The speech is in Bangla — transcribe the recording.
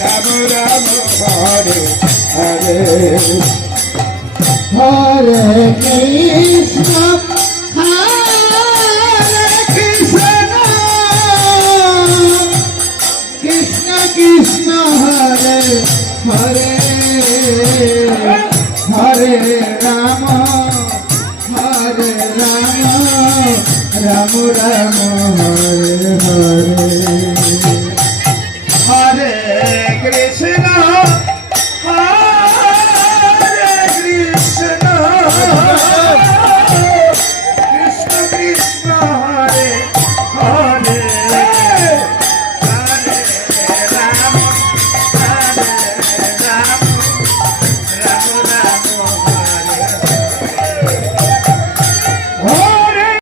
রাম রাম হরে হরে হরে কৃষ্ণ হরে কৃষ্ণ কৃষ্ণ কৃষ্ণ হরে হরে হরে রাম রাম রাম হরে হরে হরে কৃষ্ণ হরে কৃষ্ণ কৃষ্ণ কৃষ্ণ হরে